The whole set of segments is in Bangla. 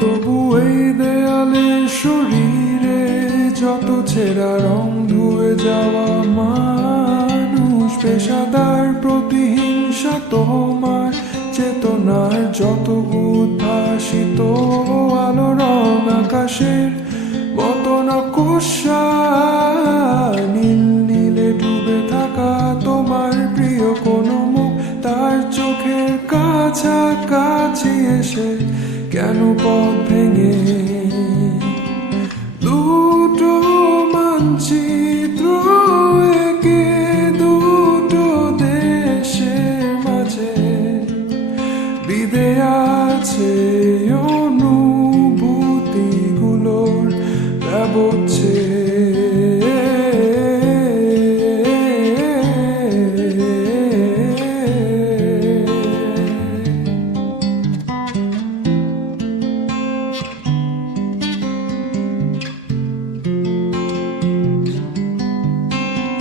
তবু এই দেয়ালে শরীরে যত ছেঁড়া রং ধুয়ে যাওয়া মানুষ, পেশাদার প্রতিহিংসা তোমার চেতনার যত উদ্ভাসিত আলো রং আকাশের মতো নকশা, নীল নীলে ডুবে থাকা তোমার প্রিয় কোনো মুখ তার চোখের কাছাকাছি এসে কেন পথ ভেঙে দুটো মানচিত্র একে দুটো দেশের মাঝে বিধে আছে অনুভূতিগুলোর ব্যবচ্ছেদ।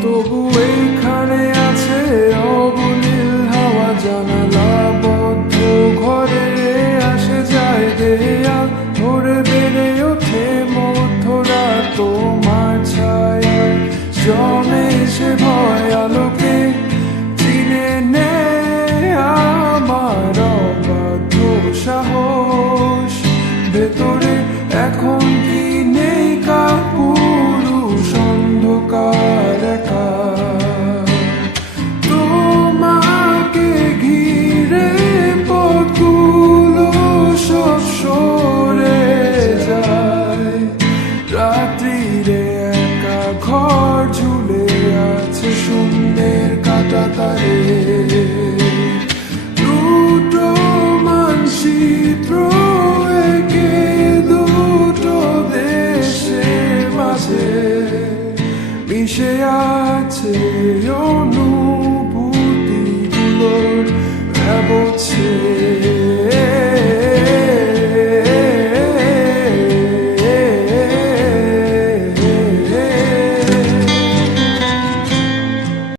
তবু এইখানে আছে অবনীল হাওয়া, জানালা বদ্ধ ঘরে আসে যায় দেয়াল ধরে বেড়ে ওঠে মধ্যরাত তোমার ছায়ার জমে সে ভয় আলোকে চিনে নে আমার অবাধ্য সাহস। ভেতরে এখন কি নেই কাপুরুষ অন্ধকার একা, তোমাকে ঘিরে পথগুলো সব সরে যায়। রাত্রিরে একা ঘর ঝুলে আছে শূন্যের কাটা তারে, দুটো মানচিত্র একে দুটো দেশের মাঝে মিশে আছে